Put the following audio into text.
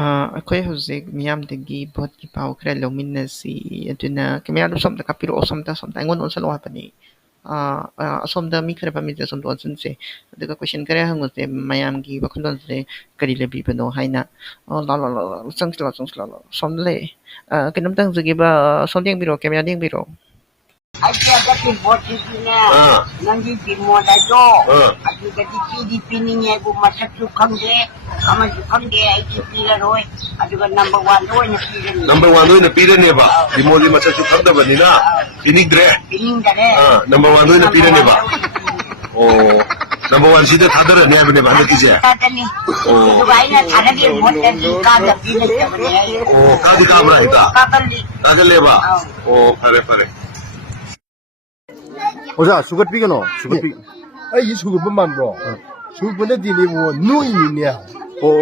ꯑꯩꯈꯣꯏ ꯍꯧꯖꯤꯛ ꯃꯤꯌꯥꯝꯗꯒꯤ ꯚꯣꯠꯀꯤ ꯄꯥꯎ ꯈꯔ ꯂꯧꯃꯤꯟꯅꯁꯤ ꯑꯗꯨꯅ ꯀꯦꯃꯦꯔꯥꯗꯨ ꯁꯣꯝꯗ ꯀꯥꯞꯄꯤꯔꯛꯑꯣ ꯁꯣꯝꯗ ꯑꯩꯉꯣꯟꯗ ꯑꯣꯟꯁꯜꯂꯛꯑꯣ ꯍꯥꯏꯕꯅꯤ ꯑꯁꯣꯝꯗ ꯃꯤ ꯈꯔ ꯐꯝꯃꯤꯁꯦ ꯑꯁꯣꯝꯗ ꯑꯣꯟꯁꯤꯟꯁꯦ ꯑꯗꯨꯒ ꯀꯣꯏꯁꯟ ꯈꯔ ꯍꯪꯉꯨꯁꯦ ꯃꯌꯥꯝꯒꯤ ꯋꯥꯈꯜꯂꯣꯟꯁꯦ ꯀꯔꯤ ꯂꯩꯕꯤꯕꯅꯣ ꯍꯥꯏꯅ ꯂꯥꯛꯑꯣ ꯂꯥꯛꯑꯣ ꯆꯪꯁꯤꯜꯂꯛꯑꯣ ꯁꯣꯝꯗ ꯂꯩ ꯀꯩꯅꯣꯝꯇ ꯍꯪꯖꯒꯦꯕ ꯁꯣꯝꯗ ꯌꯦꯡꯕꯤꯔꯛꯑꯣ ꯀꯦꯃꯦꯔꯥꯗ ꯌꯦꯡꯕꯤꯔꯛꯑꯣ ꯑꯩꯒꯤ ꯍꯟꯗꯛꯀꯤ ꯚꯣꯠꯁꯤꯗꯤꯅꯦ ꯅꯪꯒꯤ ꯕꯤꯃꯣꯜ ꯍꯥꯏꯗꯣ ꯑꯗꯨꯗꯗꯤ ꯄꯤꯗꯤ ꯄꯤꯅꯤꯡꯉꯦꯕꯨ ꯃꯁꯛꯁꯨ ꯈꯪꯗꯦ ꯑꯃꯁꯨ ꯈꯪꯗꯦ ꯑꯩꯗꯤ ꯄꯤꯔꯔꯣꯏ ꯑꯗꯨꯒ ꯅꯝꯕꯔ ꯋꯥꯟꯗ ꯑꯣꯏꯅ ꯄꯤꯔꯅꯤ ꯅꯝꯕꯔ ꯋꯥꯟꯗ ꯑꯣꯏꯅ ꯄꯤꯔꯅꯦꯕ ꯕꯤꯃꯣꯜꯗꯤ ꯃꯁꯛꯁꯨ ꯈꯪꯗꯕꯅꯤꯅ ꯄꯤꯅꯤꯡꯗ꯭ꯔꯦ ꯄꯤꯅꯤꯡꯗꯔꯦ ꯅꯝꯕꯔ ꯋꯥꯟꯗ ꯑꯣꯏꯅ ꯄꯤꯔꯅꯦꯕ ꯑꯣ ꯅꯝꯕꯔ ꯋꯥꯟ ꯁꯤꯗ ꯊꯥꯗꯔꯅꯤ ꯍꯥꯏꯕꯅꯦꯕ ꯍꯟꯗꯛꯀꯤꯁꯦ ꯊꯥꯗꯅꯤ ꯑꯗꯨꯒ ꯑꯩꯅ ꯊꯥꯗꯒꯤ ꯚꯣꯠꯇꯗꯤ ꯀꯥꯗꯕꯗꯤ ꯂꯩꯇꯕꯅꯦ ꯑꯩ ꯑꯣ ꯀꯥꯗꯤ ꯀꯥꯕ꯭ꯔꯥ ꯍꯦꯛꯇ ꯀꯥꯒꯜꯂꯤ ꯀꯥꯒꯜꯂꯦꯕ ꯑꯣ ꯐꯔꯦ ꯐꯔꯦ ꯑꯣꯖꯥ ꯁꯨꯒꯠꯄꯤꯒꯅꯣ ꯁꯨꯒꯠꯄꯤ ꯑꯩꯒꯤ ꯁꯨꯒꯠꯄ ꯃꯥꯟꯕ꯭ꯔꯣ ꯁꯨꯒꯠꯄ ꯅꯠꯇꯦꯅꯦꯕꯣ ꯅꯣꯏꯅꯤꯅꯦ ꯑꯣ